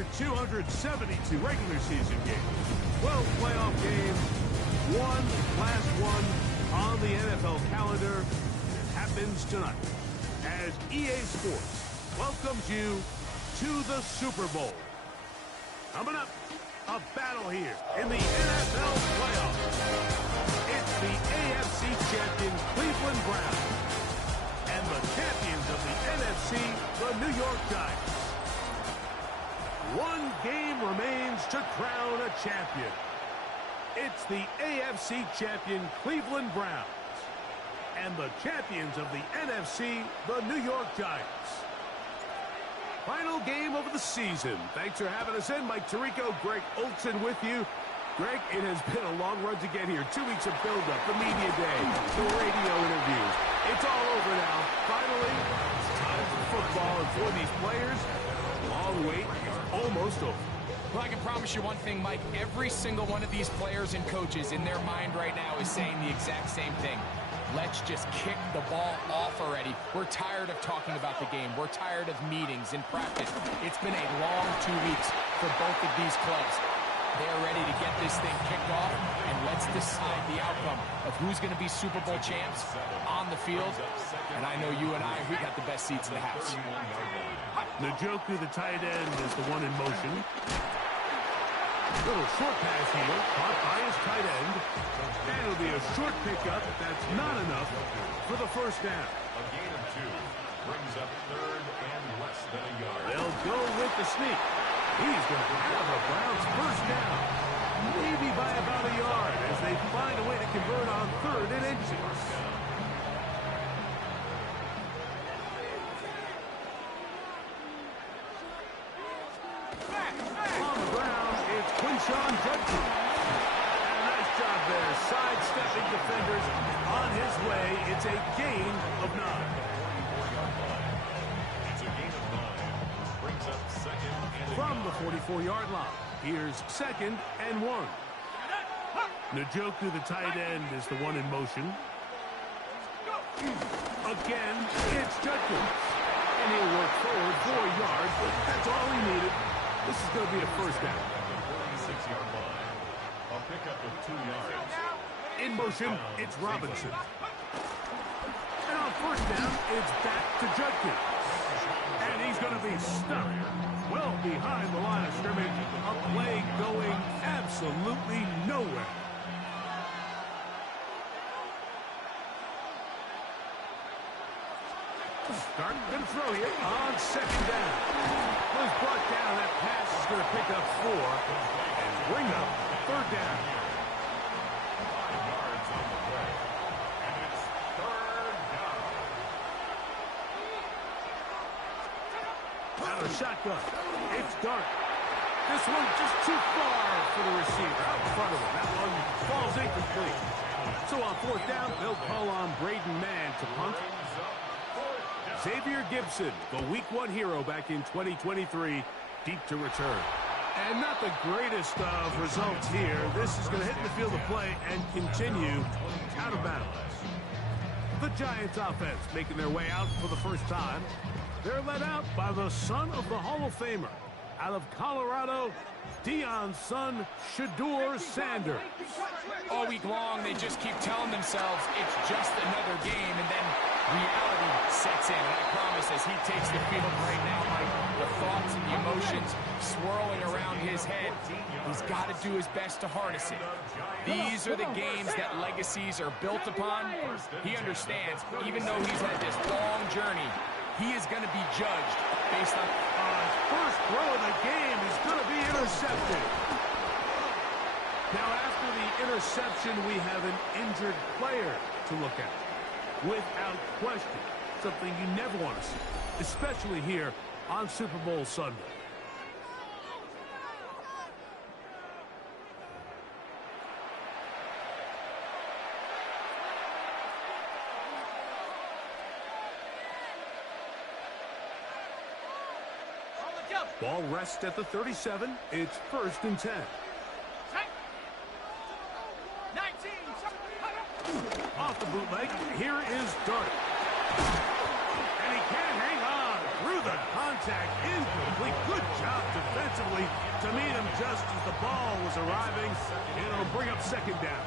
after 272 regular season games, 12 playoff games, one last one on the NFL calendar. It happens tonight as EA Sports welcomes you to the Super Bowl. Coming up, a battle here in the NFL playoffs. It's the AFC champion Cleveland Browns and the champions of the NFC, the New York Giants. One game remains to crown a champion. It's the AFC champion Cleveland Browns and the champions of the NFC, the New York Giants. Final game of the season. Thanks for having us in. Mike Tirico, Greg Olsen with you. Greg, it has been a long run to get here. 2 weeks of build-up, the media day, the radio interviews. It's all over now. Finally, it's time for football, and for these players, the long wait is almost over. Well, I can promise you one thing, Mike. Every single one of these players and coaches in their mind right now is saying the exact same thing. Let's just kick the ball off already. We're tired of talking about the game. We're tired of meetings and practice. It's been a long 2 weeks for both of these clubs. They're ready to get this thing kicked off, and let's decide the outcome of who's going to be Super Bowl champs on the field. And I know you and I, we got the best seats in the house. Njoku, the tight end, is the one in motion. Little short pass here, caught by his tight end. And it'll be a short pickup. That's not enough for the first down. A gain of 2 brings up third and less than a yard. They'll go with the sneak. He's going to have a Browns first down. Maybe by about a yard as they find a way to convert on third and inches. Sean Judson. And a nice job there, sidestepping defenders on his way. It's a gain of 9. It's a gain of 9. Brings up second and from the 44-yard line. Here's second and 1. Njoku, the tight end, is the one in motion. Again, it's Judson. And he'll work forward 4 yards, but that's all he needed. This is going to be a first down. 6-yard line. A pickup of 2 yards. In motion, it's Robinson. And on first down, it's back to Judkins. And he's going to be stuck well behind the line of scrimmage. A play going absolutely nowhere. Start and throw here on second down. Was brought down. That pass is going to pick up 4 and bring up third down. 5 yards on the play. And it's third down. Out of shotgun. It's Dark. This one just too far for the receiver. Out in front of him. That one falls incomplete. So on fourth down, they'll call on Braden Mann to punt. Xavier Gibson, the Week 1 hero back in 2023, deep to return. And not the greatest of results here. This is going to hit the field of play and continue out of bounds. The Giants offense making their way out for the first time. They're led out by the son of the Hall of Famer. Out of Colorado, Deion's son, Shedeur Sanders. All week long, they just keep telling themselves it's just another game, and then reality sets in. And I promise, as he takes the field right now, Mike, the thoughts and the emotions swirling around his head, he's got to do his best to harness it. These are the games that legacies are built upon. He understands, even though he's had this long journey, he is going to be judged based on his first throw of the game is going to be intercepted. Now, after the interception, we have an injured player to look at. Without question, something you never want to see, especially here on Super Bowl Sunday. Ball rests at the 37. It's 1st and 10. Off the bootleg, here is Dart. And he can't hang on. Threw the contact, incomplete. Good job defensively to meet him just as the ball was arriving. It'll bring up second down.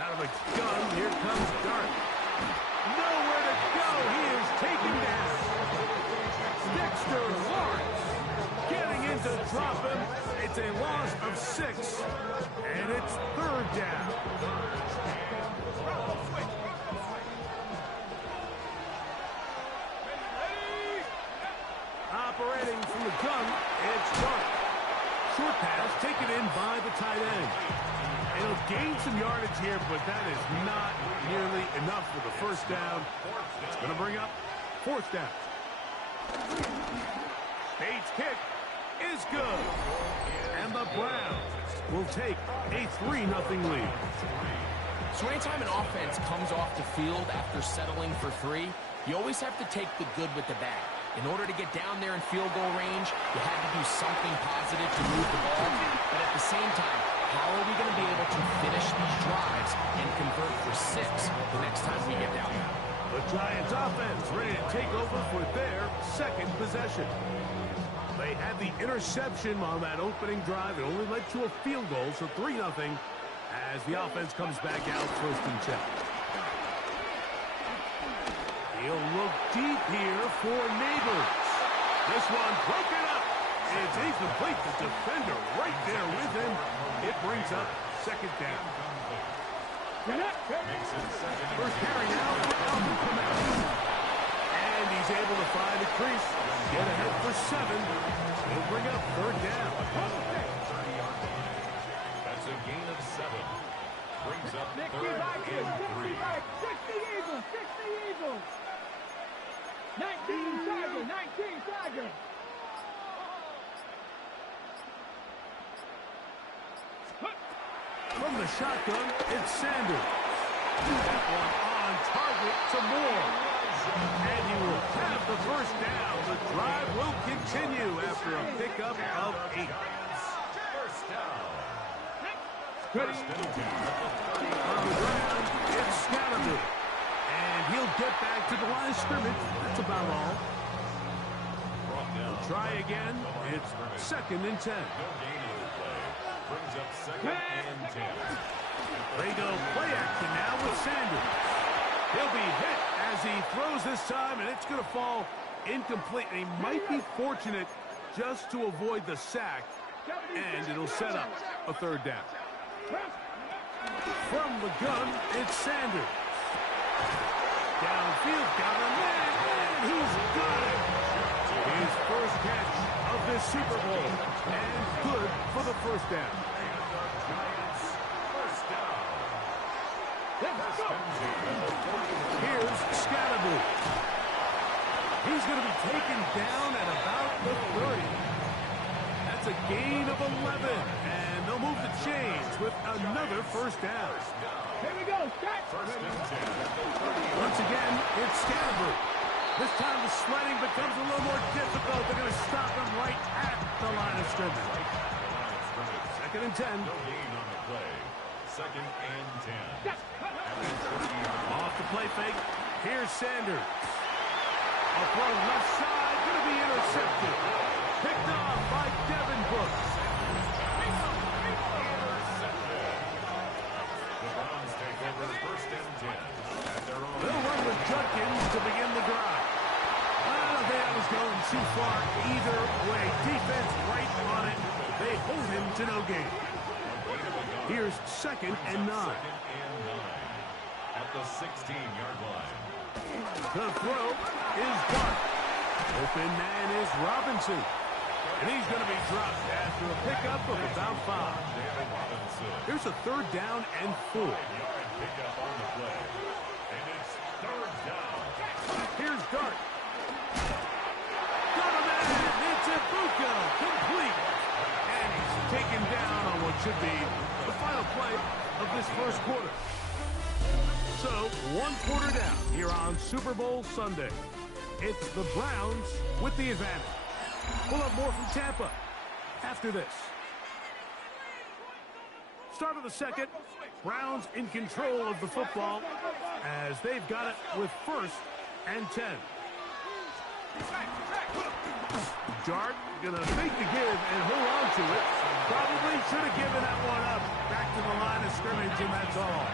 Out of a gun, here comes Dart. Nowhere to go. He is taken down. Dexter Lawrence getting in to drop him. It's a loss of 6, and it's third down. Operating from the gun, it's Dart. Short pass taken in by the tight end. It'll gain some yardage here, but that is not nearly enough for the first down. It's going to bring up fourth down. Bates' kick is good. And the Browns will take a 3-0 lead. So anytime an offense comes off the field after settling for 3, you always have to take the good with the bad. In order to get down there in field goal range, you had to do something positive to move the ball. But at the same time, how are we going to be able to finish these drives and convert for 6 the next time we get down there? The Giants offense ready to take over for their second possession. They had the interception on that opening drive. It only led to a field goal, so 3-0 as the offense comes back out first and 10. He'll look deep here for Neighbors. This one broken up. It's incomplete. The defender right there with him. It brings up second down. First carry now for Alvin Kamara. And he's able to find a crease. Get ahead for 7. He'll bring up third down. That's a gain of 7. Brings up third and 3. 60 Eagles. 19 Tiger. From the shotgun, it's Sanders. That one on target to Moore. And he will have the first down. The drive will continue after a pickup of 8. First down. First and 10. On the ground, it's Scatterby. And he'll get back to the line of scrimmage. That's about all. We'll try again. It's second and 10. Brings up second and 10. They go play action now with Sanders. He'll be hit as he throws this time, and it's going to fall incomplete. And he might be fortunate just to avoid the sack, and it'll set up a third down. From the gun, it's Sanders. Downfield, got a man, and he's got it. His first catch of this Super Bowl, and good for the first down. Here's Scatterby. He's going to be taken down at about the 30. That's a gain of 11, and they'll move the chains with another first down. Here we go, Scott. Once again, it's Scatterby. This time the sledding becomes a little more difficult. They're going to stop him right at the line of scrimmage. Second and 10. No gain on the play. Second and 10. Off the play fake. Here's Sanders. A throw left side, going to be intercepted. Picked off by Devin Brooks. The Browns take over first and 10 at their own. They'll run with Judkins to begin the drive. I don't think I was going too far either way. Defense right on it. They hold him to no gain. Here's second and 9. Second and 9 at the 16-yard line. The throw is Dart. Open man is Robinson. And he's going to be dropped after a pickup of about 5. Here's a third down and 4. Yard pickup on the play. And it's third down. Here's Dart. Got a man. It's Ibuka. Complete. And he's taken down on what should be the final play of this first quarter. So, 1 quarter down here on Super Bowl Sunday. It's the Browns with the advantage. We'll have more from Tampa after this. Start of the second. Browns in control of the football as they've got it with 1st and 10. Dart gonna make the give and hold on to it. Probably should have given that one up. Back to the line of scrimmage, and that's all.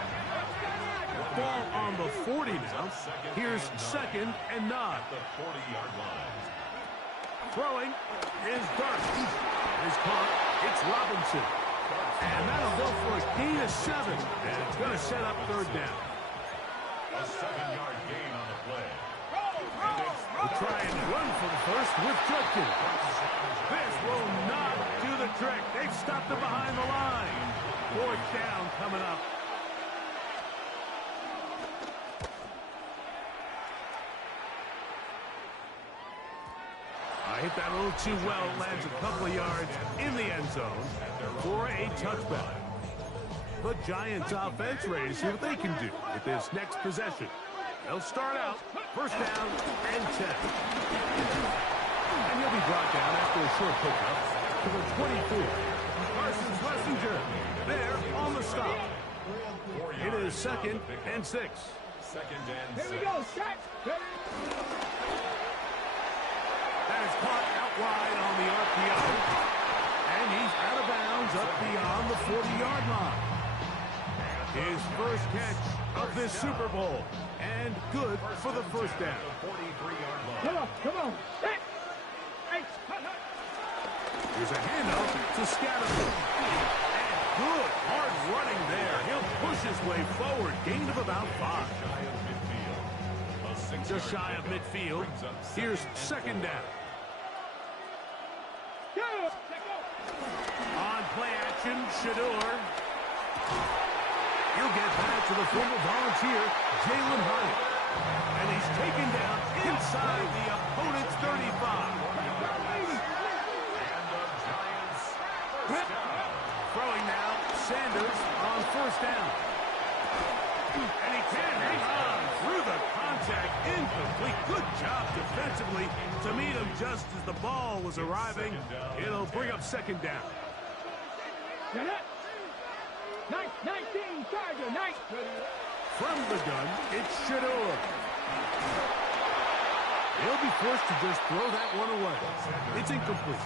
Ball on the 40 now. Here's 2nd and 9. The 40-yard line. Throwing is Dart. Is caught. It's Robinson. And that'll go for a gain of 7. And it's going to set up 3rd down. A 7-yard gain on the play. We'll try and run for the 1st with Judkins. This will not do the trick. They've stopped it behind the line. 4th down coming up. Hit that a little too well. Lands a couple of yards in the end zone for a touchback. The Giants offense ready to see what they can do with this next possession. They'll start out 1st down and 10. And he'll be brought down after a short pickup to the 24. Carson Schlesinger there on the stop. It is 2nd and 6. 2nd and 6. Here we go, check. That is caught out wide on the RPO. And he's out of bounds up beyond the 40-yard line. His 1st catch of this Super Bowl. And good for the 1st down. Come on. Hey. Here's a handoff to Scattergood. And good hard running there. He'll push his way forward. Gain of about 5. Just shy of midfield. Here's 2nd down. On play action, Shador. He'll get back to the former Volunteer, Jalen Hyatt. And he's taken down inside the opponent's 35. Throwing now, Sanders on 1st down. And he can't hang on through the contact. Incomplete. Good job defensively to meet him just as the ball was arriving. It'll bring up 2nd down. 19, Tiger, 9. From the gun, it's Shador. He'll be forced to just throw that one away. It's incomplete.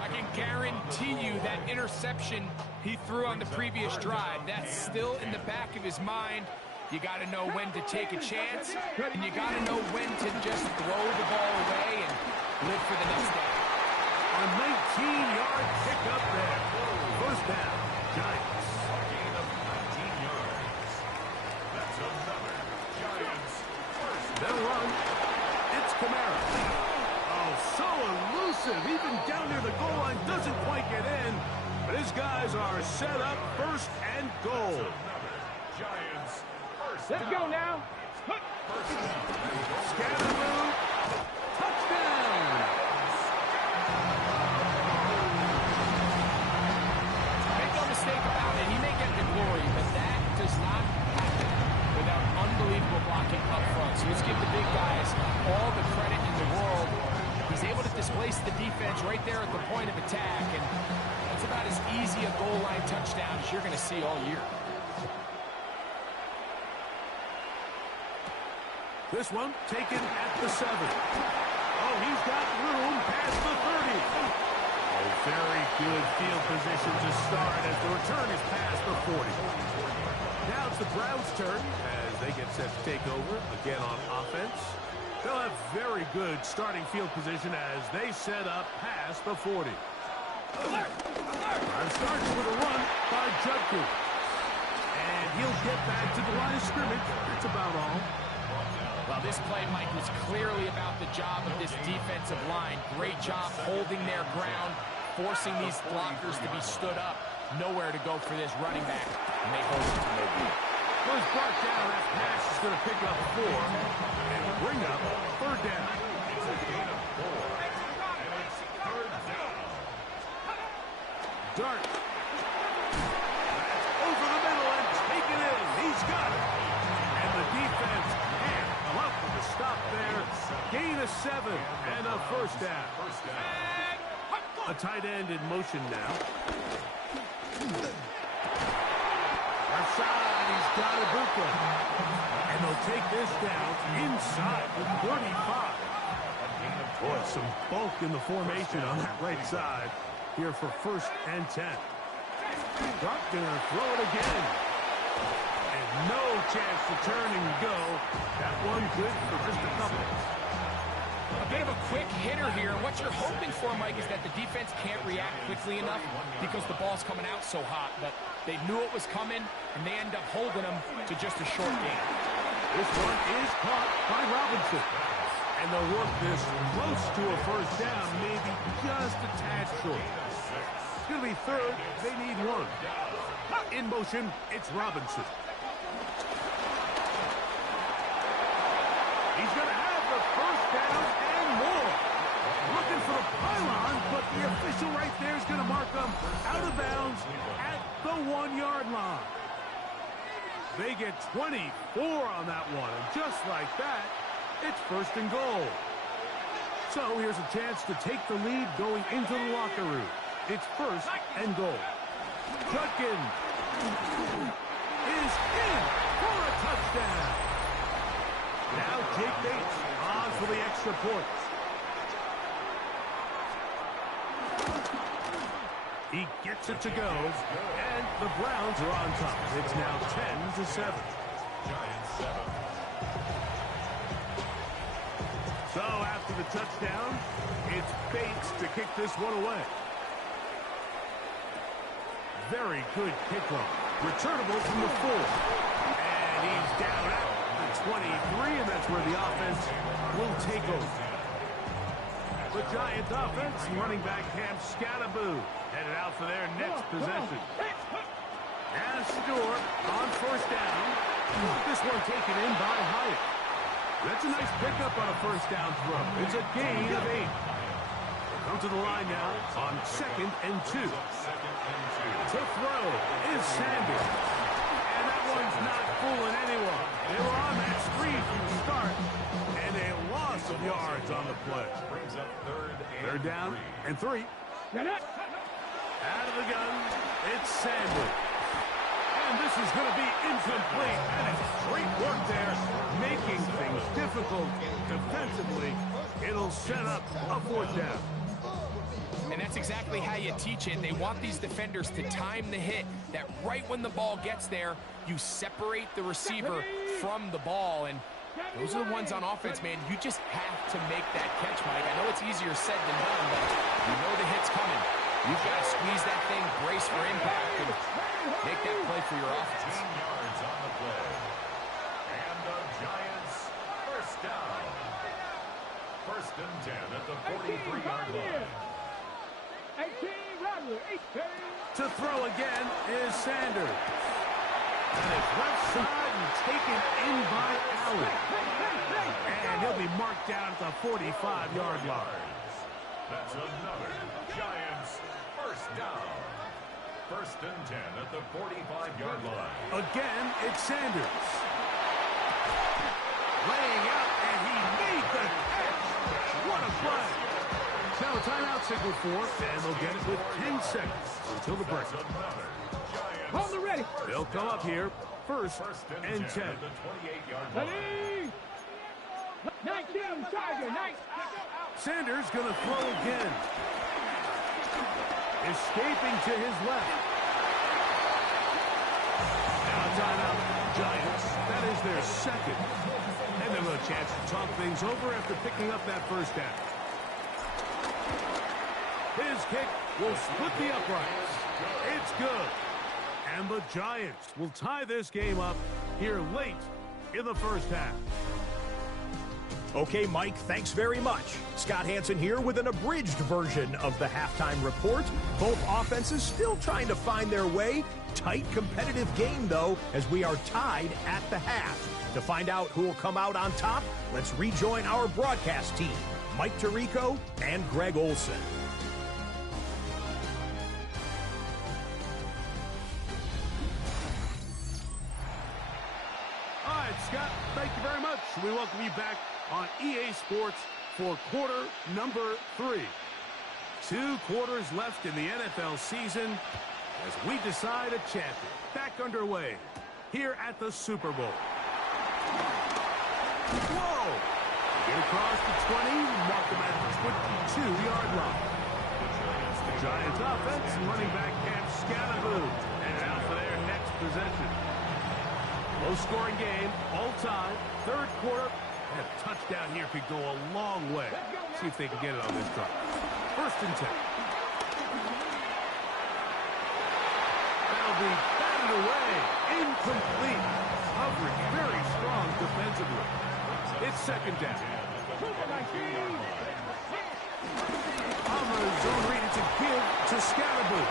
I can guarantee you that interception he threw on the previous drive, that's still in the back of his mind. You got to know when to take a chance, and you got to know when to just throw the ball away and live for the next down. A 19-yard pickup there. 1st down, Giants. Gain of 19 yards. That's another Giants 1st. They'll run. It's Kamara. Oh, so elusive. Even down near the goal line, doesn't quite get in. But his guys are set up 1st and goal. Giants 1st. Let's go now. Scattergood. Touchdown. Make no mistake about it, he may get the glory, but that does not happen without unbelievable blocking up front. So let's give the big guys all the credit in the world. He's able to displace the defense right there at the point of attack, and that's about as easy a goal line touchdown as you're going to see all year. This one taken at the 7. Oh, he's got room past the 30. Oh, very good field position to start as the return is past the 40. Now it's the Browns' turn as they get set to take over again on offense. They'll have very good starting field position as they set up past the 40. And starts with a run by Judkins. And he'll get back to the line of scrimmage. That's about all. Well, this play, Mike, was clearly about the job of this defensive line. Great job holding their ground, forcing these blockers to be stood up. Nowhere to go for this running back. And they hold it to no good. First brought down, that pass is going to pick up 4 and bring up 3rd down. It's a gain of 4. And it's 3rd down. Dart. That's over the middle and taken in. He's got it. And the defense can't come up with a stop there. Gain of 7 and a 1st down. A tight end in motion now. side. He's got Ibuka. And they'll take this down inside the 35. Boy, some bulk in the formation on that right side here for 1st and 10. Duck gonna throw it again. And no chance to turn and go. That one good for just a couple. A bit of a quick hitter here. What you're hoping for, Mike, is that the defense can't react quickly enough because the ball's coming out so hot. But they knew it was coming, and they end up holding them to just a short game. This one is caught by Robinson. And they'll work this close to a 1st down, maybe just a tad short. It's going to be 3rd. They need 1. In motion, it's Robinson. He's going to have the 1st down and more. Looking for the pylon, but the official right there is going to mark them out of bounds at the 1-yard line. They get 24 on that one, and just like that, it's 1st and goal. So here's a chance to take the lead going into the locker room. It's 1st and goal. Judkins is in for a touchdown. Now Jake Bates on for the extra points. He gets it to go, and the Browns are on top. It's now 10-7. Giants 7. So after the touchdown, it's Bates to kick this one away. Very good kickoff. Returnable from the 4. And he's down at the 23, and that's where the offense will take over. The Giants offense, running back Cam Scattaboo, headed out for their next possession. Now Stewart on 1st down. This one taken in by Hyatt. That's a nice pickup on a 1st down throw. It's a gain of 8. Come to the line now on 2nd and 2. To throw is Sanders. And that one's not fooling anyone. They were on that screen from the start, and a loss of yards on the play. Brings up 3rd down and 3. Out of the gun, it's Sanders. And this is going to be incomplete. And it's great work there, making things difficult defensively. It'll set up a 4th down. And that's exactly how you teach it. They want these defenders to time the hit, that right when the ball gets there, you separate the receiver from the ball. And those are the ones on offense, man. You just have to make that catch, Mike. I know it's easier said than done, but you know the hit's coming. You've got to squeeze that thing, brace for impact, and make that play for your offense. 18 yards on the play. And the Giants 1st down. 1st and 10 at the 43-yard line. 18, Rodley, 18. To throw again is Sanders. And it's left side and taken in by Allen. And he'll be marked down at the 45-yard line. That's another Giants 1st down. 1st and 10 at the 45-yard line. Again, it's Sanders. Laying out, and he made the catch. What a play. Now a timeout signal for, and they'll get it with 10 seconds until the break. Hold the ready. They'll come up here 1st and 10. At the 28-yard line. Ready. 19, Tiger, 19. Sanders going to throw again. Escaping to his left. Now timeout, Giants. That is their 2nd. And they'll have a chance to talk things over after picking up that 1st down. His kick will split the uprights. It's good. And the Giants will tie this game up here late in the 1st half. Okay, Mike, thanks very much. Scott Hansen here with an abridged version of the halftime report. Both offenses still trying to find their way. Tight, competitive game, though, as we are tied at the half. To find out who will come out on top, let's rejoin our broadcast team, Mike Tirico and Greg Olson. All right, Scott, thank you very much. We welcome you back on EA Sports for quarter number 3. 2 quarters left in the NFL season as we decide a champion. Back underway here at the Super Bowl. Whoa! Get across the 20, mark them at the 22-yard line. The Giants offense, running back Camp Scalaboo, and out for their next possession. Low-scoring game, all time, third quarter, and a touchdown here could go a long way. See if they can get it on this drive. First and 10. That'll be batted away, incomplete. Coverage very strong defensively. It's second down. On the zone read, it's a give to Scalaboo.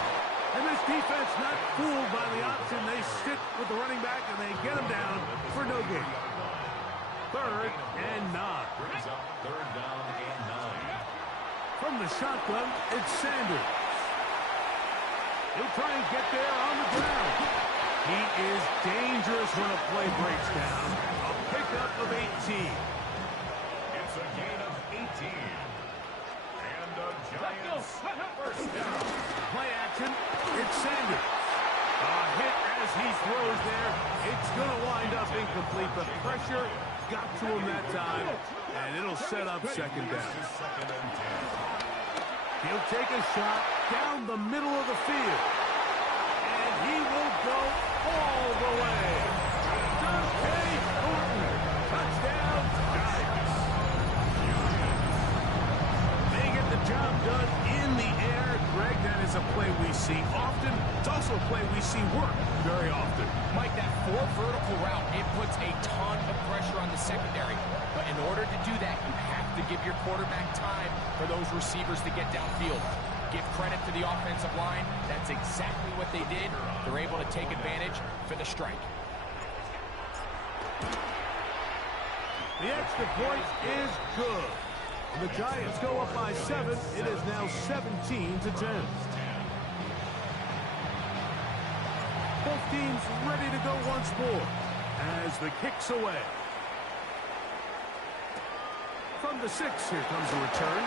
And this defense not fooled by the option. They stick with the running back and they get him down for no gain. Third and 9. Third down and 9. From the shotgun, it's Sanders. He'll try and get there on the ground. He is dangerous when a play breaks down. A pickup of 18. It's a gain of 18. And the Giants first down. Play action, it's Sanders. A hit as he throws there. It's going to wind up incomplete, but pressure got to him that time, and it'll set up second down. Second and 10. He'll take a shot down the middle of the field, and he will go all the way. Dante Thornton, touchdown, Giants. They get the job done in the air. Greg, that is a play we see often. It's also a play we see work very often. Mike, that 4 vertical route, it puts a ton of pressure on the secondary. But in order to do that, you have to give your quarterback time for those receivers to get downfield. Give credit to the offensive line. That's exactly what they did. They're able to take advantage for the strike. The extra point is good. And the Giants go up by 7. It is now 17-10. Both teams ready to go once more as the kick's away. From the 6, here comes the return.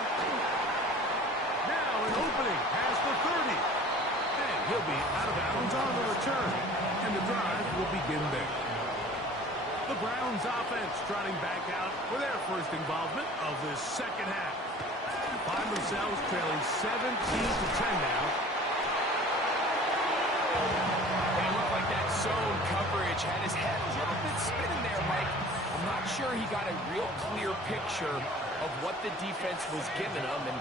Now an opening past the 30. And he'll be out of bounds on the return. And the drive will begin there. The Browns offense trotting back out for their first involvement of this second half. Find themselves trailing 17-10 now. It looked like that zone coverage had his head a little bit spinning there, Mike. I'm not sure he got a real clear picture of what the defense was giving him, and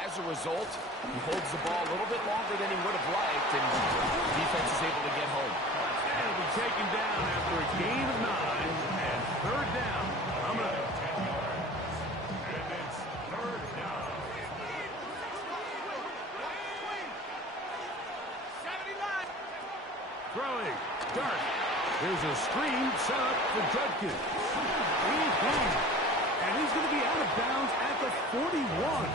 as a result, he holds the ball a little bit longer than he would have liked, and the defense is able to get home. And it'll be taken down after a gain of 9, and third down. And it's third down. Throwing. Dart. There's a screen set up for Judkins. He's clean. And he's going to be out of bounds at the 41.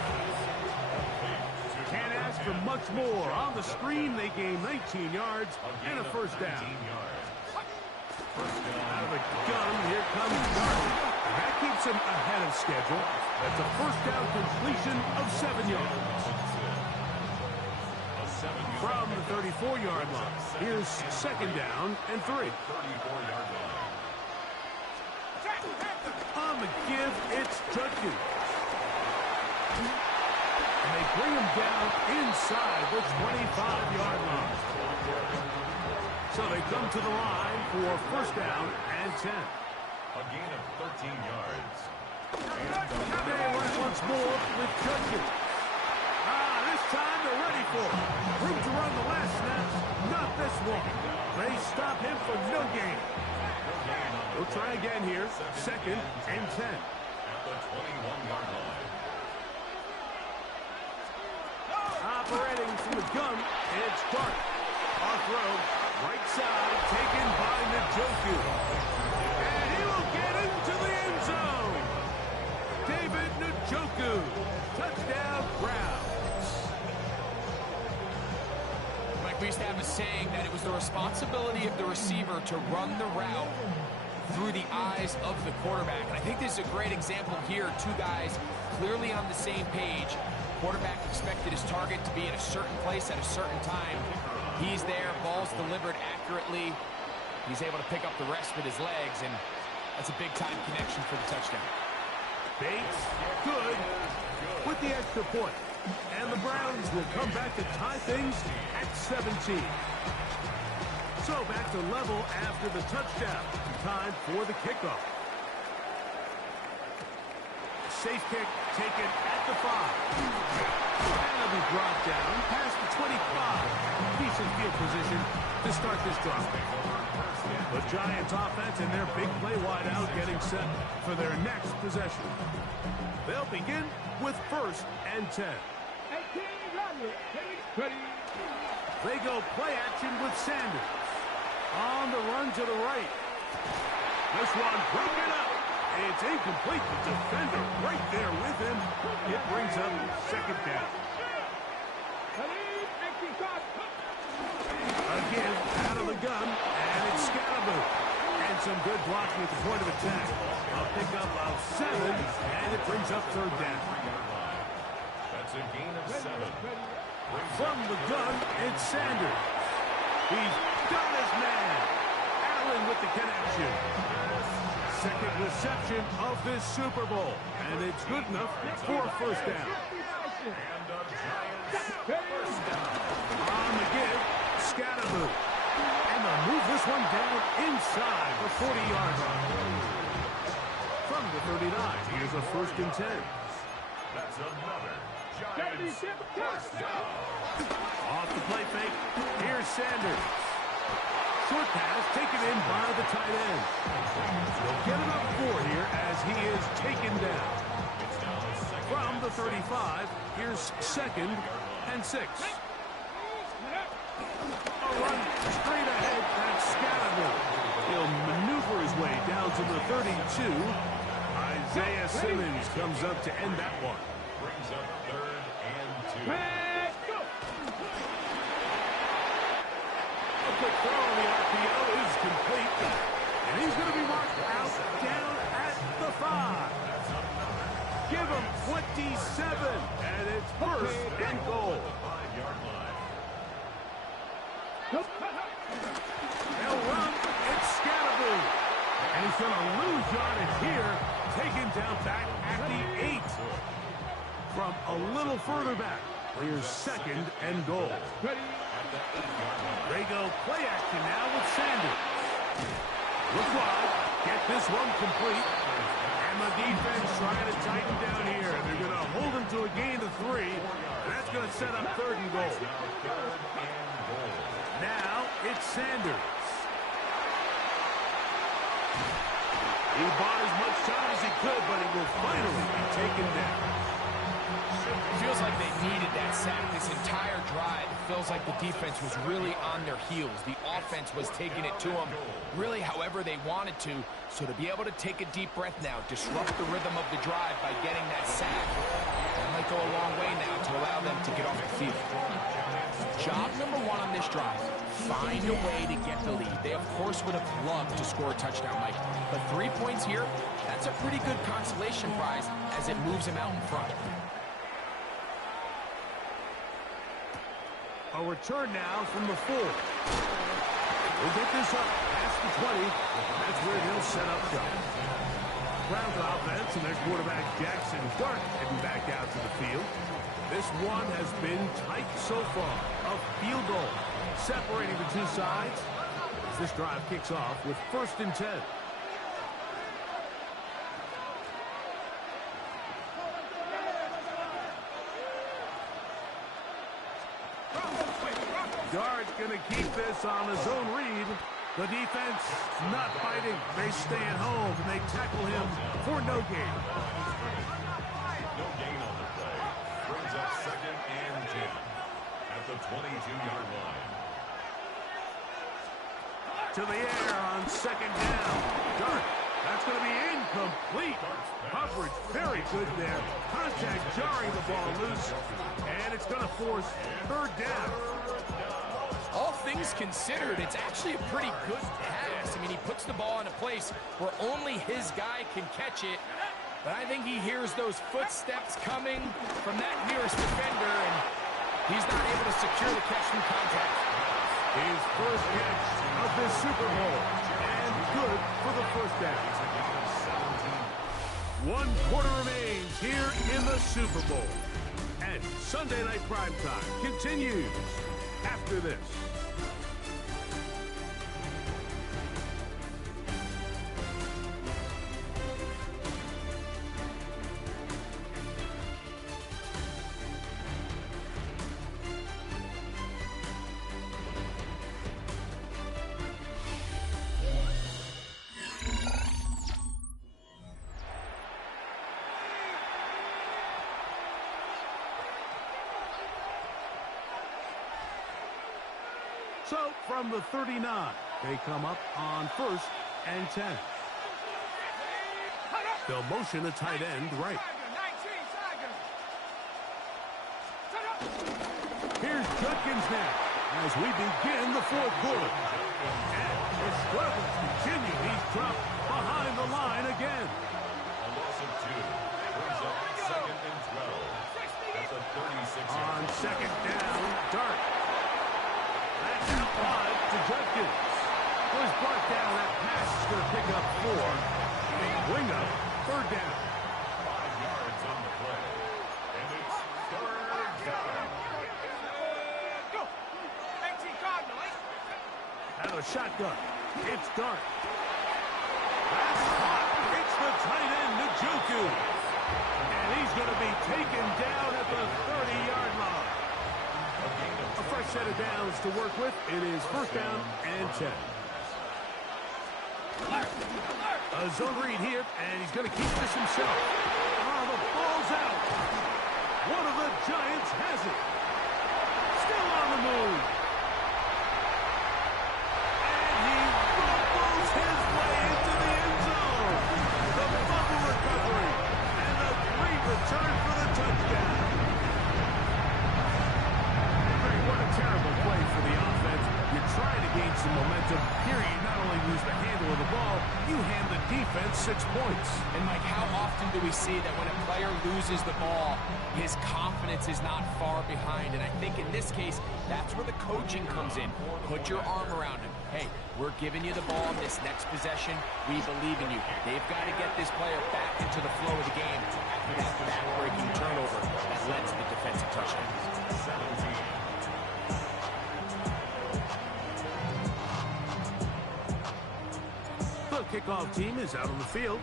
Can't ask for much more. On the screen, they gain 19 yards and a first down. Out of the gun, here comes Dart. That keeps him ahead of schedule. That's a first down completion of 7 yards. From the 34-yard line, here's second down and 3. 34-yard line. On the give, it's Judkins. And they bring him down inside the 25-yard line. So they come to the line for first down and 10. A gain of 13 yards. They run it once more with Judkins. This time they're ready for it. Room to run the last snap. Not this one. They stop him for no gain. We'll try again here. Second and 10. At the 21-yard line. Operating from the gun, it's Dart. Off road, right side, taken by Njoku. And he will get into the end zone. David Njoku. Touchdown, Browns. We used to have a saying that it was the responsibility of the receiver to run the route through the eyes of the quarterback. And I think this is a great example here. Two guys clearly on the same page. Quarterback expected his target to be in a certain place at a certain time. He's there, ball's delivered accurately. He's able to pick up the rest with his legs, and that's a big-time connection for the touchdown. Bates, good, with the extra point. And the Browns will come back to tie things at 17. So back to level after the touchdown. Time for the kickoff. Safe kick taken at the 5. And it'll be brought down past the 25. Decent field position to start this drive. The Giants offense and their big play wideout getting set for their next possession. They'll begin with 1st and 10. They go play action with Sanders. On the run to the right. This one broken up. It's incomplete. The defender right there with him. It brings up 2nd down. Again, out of the gun, and it's Scatterboo. And some good blocking at the point of attack. A pickup of 7, and it brings up 3rd down. That's a gain of 7. From the gun, it's Sanders. He's got his man. Allen with the connection. 2nd reception of this Super Bowl, and it's good enough for a 1st down. And the Giants 1st down. On the give, Scatterboo. And they'll move this one down inside the 40-yard line. From the 39, here's a 1st and 10. That's another Giants 1st down. Off the play fake, here's Sanders. Short pass taken in by the tight end. They'll get it up 4 here as he is taken down. From the 35, here's 2nd and 6. A run straight ahead, that's Scatterboo. He'll maneuver his way down to the 32. Isaiah Simmons comes up to end that one. Brings up 3rd and 2. A quick throw on the RPO is complete. And he's going to be marked out down at the 5. Give him 27. And it's 1st and goal. 5-yard line. They'll run. It's Scatterboo. And he's going to lose yardage here. Taken down back at the 8. From a little further back. Here's 2nd and goal. They go play action now with Sanders. Look wide. Get this one complete. And the defense trying to tighten down here. They're going to hold him to a gain of 3. And that's going to set up 3rd and goal. Now it's Sanders. He bought as much time as he could, but he will finally be taken down. It feels like they needed that sack this entire drive. It feels like the defense was really on their heels. The offense was taking it to them really however they wanted to. So to be able to take a deep breath now, disrupt the rhythm of the drive by getting that sack, that might go a long way now to allow them to get off the field. Job number 1 on this drive, find a way to get the lead. They, of course, would have loved to score a touchdown, Mike. But 3 points here, that's a pretty good consolation prize as it moves them out in front. A return now from the 4. We'll get this up past the 20. That's where they'll set up shop. Browns offense and their quarterback Jackson Dart heading back out to the field. This one has been tight so far. A field goal separating the two sides as this drive kicks off with 1st and 10. Dart going to keep this on his own read. The defense not fighting. They stay at home and they tackle him for no gain. No gain on the play. Brings up 2nd and 10 at the 22-yard line. To the air on 2nd down. Dart. That's going to be incomplete. Coverage very good there. Contact jarring the ball loose. And it's going to force 3rd down. All things considered, it's actually a pretty good pass. I mean, he puts the ball in a place where only his guy can catch it. But I think he hears those footsteps coming from that nearest defender, and he's not able to secure the catch from contact. His first catch of this Super Bowl. And good for the first down. 1 quarter remains here in the Super Bowl. And Sunday Night Primetime continues after this. So, from the 39, they come up on 1st and 10. They'll motion a tight end right. Here's Judkins now as we begin the 4th quarter. And the struggles continue. He's dropped behind the line again. A loss of 2. Brings up 2nd and 12. At the 36. On 2nd down, Dart. That's out wide to Judkins. Was brought down. That pass is going to pick up 4. And Wingo, 3rd down. 5 yards on the play. And it's 3rd down. Out of shotgun. It's Dart. That's caught. It's the tight end, Njoku. And he's going to be taken down at the 30-yard line. A fresh set of downs to work with. It is 1st down and 10. A zone read here, and he's going to keep this himself. Oh, the ball's out. One of the Giants has it. Still on the move. And he rumbles his way into the end zone. The fumble recovery. And the great return for the touchdown. What a terrible play for the offense. You're trying to gain some momentum. Here you not only lose the handle of the ball, you hand the defense 6 points. And Mike, how often do we see that when a player loses the ball, his confidence is not far behind? And I think in this case, that's where the coaching comes in. Put your arm around him. Hey, we're giving you the ball in this next possession. We believe in you. They've got to get this player back into the flow of the game after that back-breaking turnover that led to the defensive touchdown. 17. The kickoff team is out on the field,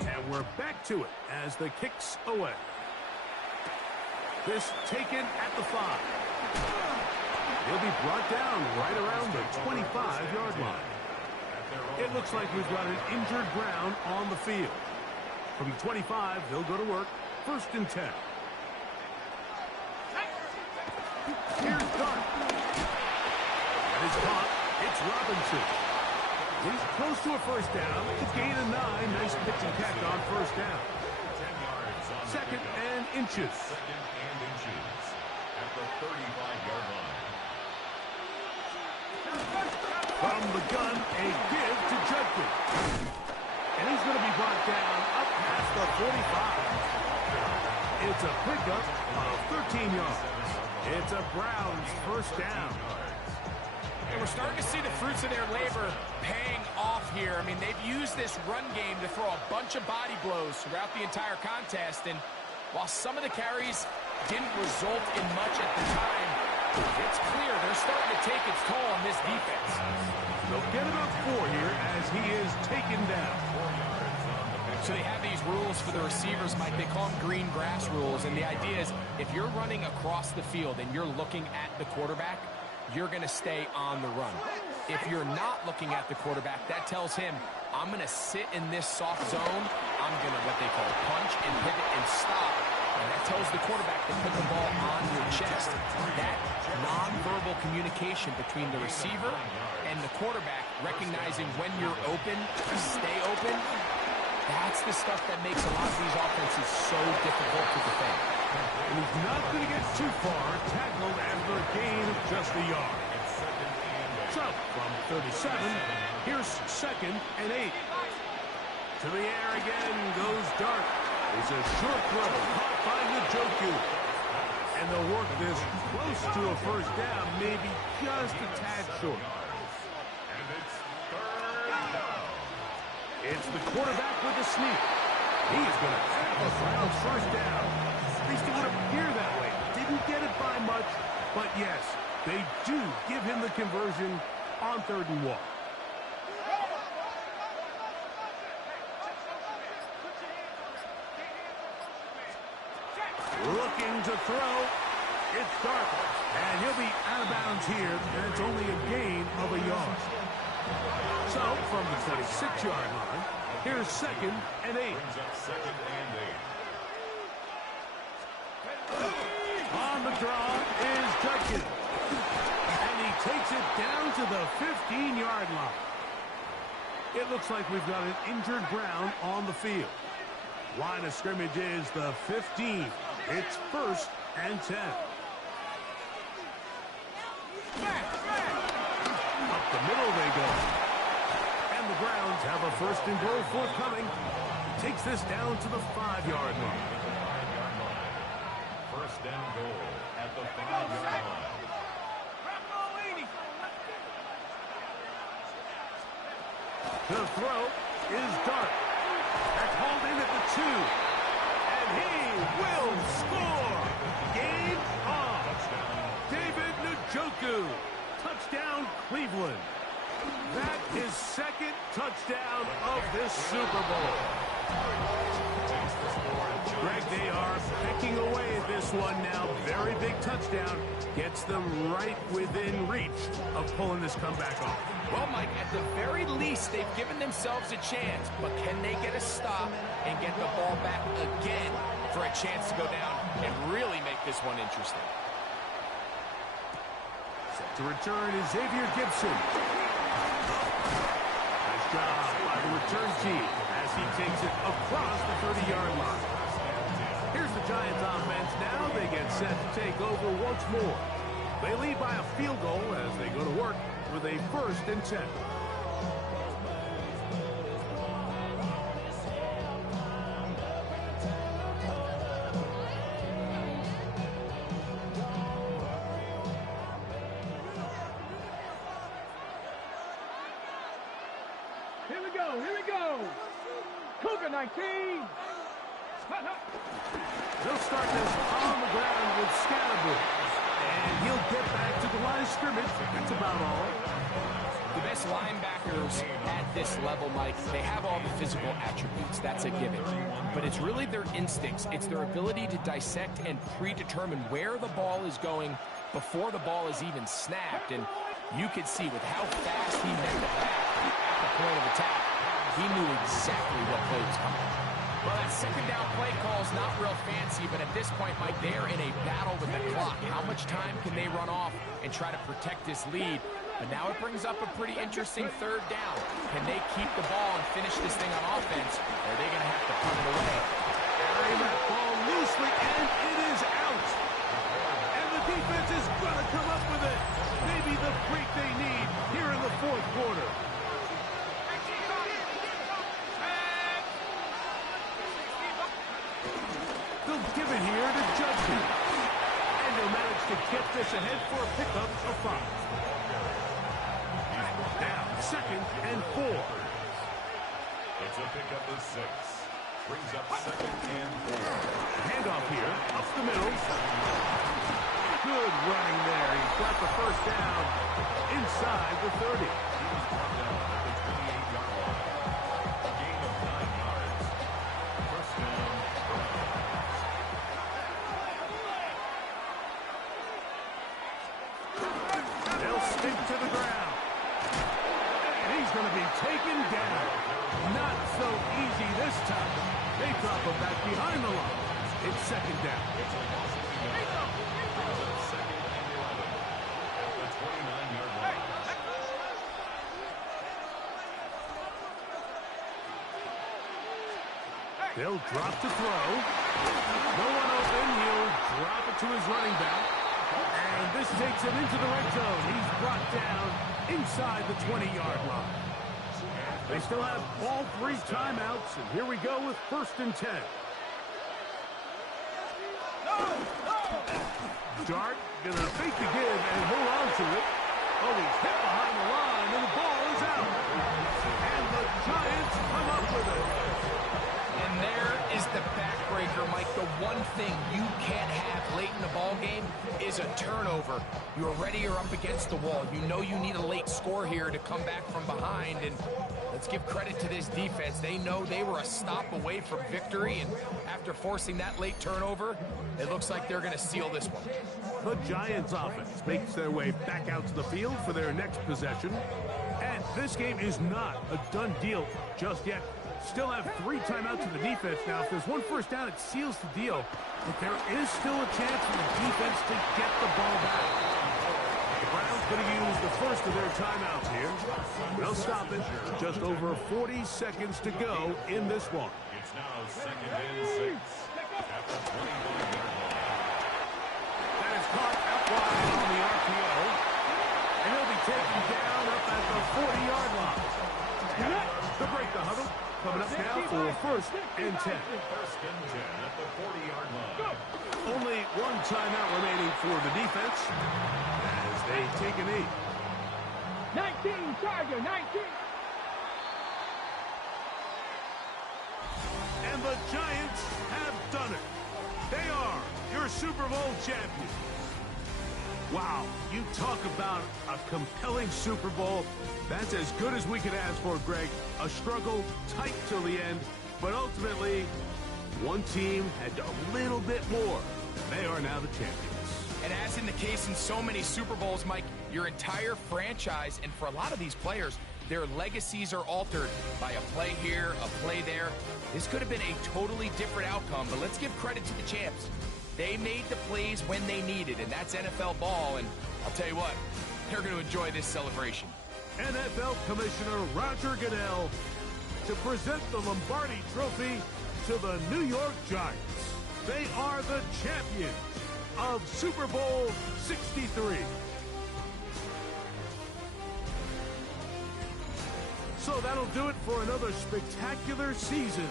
and we're back to it as the kick's away. This taken at the 5. He'll be brought down right around the 25-yard line. It looks like we've got an injured Brown on the field. From the 25, they'll go to work. 1st and 10. Here's Dart. And it's caught. It's Robinson. He's close to a 1st down. It's gain of 9. Nice pitch and catch on 1st down. 10 yards on 2nd and inches. 2nd and inches. At the 35-yard line. From the gun, a give to Judkins. And he's going to be brought down up past the 45. It's a pickup of 13 yards. It's a Browns 1st down. And we're starting to see the fruits of their labor paying off here. I mean, they've used this run game to throw a bunch of body blows throughout the entire contest. And while some of the carries didn't result in much at the time, it's clear they're starting to take its toll on this defense. They'll get about 4 here as he is taken down. So they have these rules for the receivers, Mike. They call them green grass rules. And the idea is if you're running across the field and you're looking at the quarterback, you're going to stay on the run. If you're not looking at the quarterback, that tells him, I'm going to sit in this soft zone. I'm going to, what they call, punch and pivot and stop. And that tells the quarterback to put the ball on your chest. That nonverbal communication between the receiver and the quarterback, recognizing when you're open, stay open, that's the stuff that makes a lot of these offenses so difficult to defend. And he's not going to get too far, tackled after a gain of just a yard. So, from 37, here's 2nd and 8. To the air again goes Dart. It's a short throw, caught by Njoku. And they'll work this close to a first down, maybe just a tad short. And it's third down. It's the quarterback with the sneak. He's going to have a Browns first down. At least it would appear that way. Didn't get it by much, but yes, they do give him the conversion on 3rd and 1. Looking to throw. It's Dark. And he'll be out of bounds here, and it's only a gain of a yard. So, from the 26-yard line, here's 2nd and 8. Brings up 2nd and 8. On the draw is Judkins. And he takes it down to the 15-yard line. It looks like we've got an injured Brown on the field. Line of scrimmage is the 15. It's 1st and 10. Up the middle they go. And the Browns have a 1st and goal forthcoming. Takes this down to the 5-yard line. 1st and goal at the 5-yard line. The throw is Dark. That's hauled in at the 2. And he will score. Game on. David Njoku. Touchdown, Cleveland. That is 2nd touchdown of this Super Bowl. Greg, they are pecking away at this one now. Very big touchdown. Gets them right within reach of pulling this comeback off. Well, Mike, at the very least, they've given themselves a chance. But can they get a stop and get the ball back again for a chance to go down and really make this one interesting? Set to return is Xavier Gibson. Nice job by the return team as he takes it across the 30-yard line. Here's the Giants offense now. They get set to take over once more. They lead by a field goal as they go to work with a 1st and 10. Here we go, here we go. Cougar 19. They'll start this on the ground with Scatterbrain. And he'll get back to the line of scrimmage. That's about all. The best linebackers at this level, Mike, they have all the physical attributes. That's a given. But it's really their instincts. It's their ability to dissect and predetermine where the ball is going before the ball is even snapped. And you could see with how fast he met the back at the point of attack, he knew exactly what play was coming. Well, that 2nd down play call is not real fancy, but at this point, Mike, they are in a battle with the clock. How much time can they run off and try to protect this lead? But now it brings up a pretty interesting 3rd down. Can they keep the ball and finish this thing on offense, or are they going to have to punt it away? Carrying that ball loosely, and it is out. And the defense is going to come up with it. Maybe the break they need here in the 4th quarter. They'll give it here to Judson. And they'll manage to get this ahead for a pickup of 5. Now, 2nd and 4. It's a pickup of 6. Brings up 2nd and 4. Handoff here, up the middle. Good running there. He's got the 1st down inside the 30. To the ground. And he's going to be taken down. Not so easy this time. They drop him back behind the line. It's 2nd down. They'll drop to throw. No one open. He'll drop it to his running back. And this takes him into the red zone. He's brought down inside the 20-yard line. They still have all 3 timeouts, and here we go with 1st and 10. Dart gonna fake the give and hold on to it. Oh, he's hit behind the line, and the ball is out. And the Giants come up with it. And there is the backbreaker, Mike. The one thing you can't have late in the ball game is a turnover. You're ready, you're up against the wall. You know you need a late score here to come back from behind, and let's give credit to this defense. They know they were a stop away from victory, and after forcing that late turnover, it looks like they're going to seal this one. The Giants offense makes their way back out to the field for their next possession. And this game is not a done deal just yet. Still have 3 timeouts to the defense now. If there's one first down, it seals the deal. But there is still a chance for the defense to get the ball back. The Browns going to use the first of their timeouts here. They'll stop it. Just over 40 seconds to go in this one. It's now 2nd and 6 at the 21-yard line. That is caught out wide on the RPO. And he'll be taken down up at the 40-yard line. To break the huddle. Coming up now for 1st and 10. 1st and 10 at the 40-yard line. Only 1 timeout remaining for the defense as they take a knee. 19, Charger, 19. And the Giants have done it. They are your Super Bowl champions. Wow, you talk about a compelling Super Bowl. That's as good as we could ask for, Greg. A struggle tight till the end, but ultimately, one team had a little bit more. They are now the champions. And as in the case in so many Super Bowls, Mike, your entire franchise, and for a lot of these players, their legacies are altered by a play here, a play there. This could have been a totally different outcome, but let's give credit to the champs. They made the plays when they needed, and that's NFL ball, and I'll tell you what, they're going to enjoy this celebration. NFL Commissioner Roger Goodell to present the Lombardi Trophy to the New York Giants. They are the champions of Super Bowl 63. So that'll do it for another spectacular season.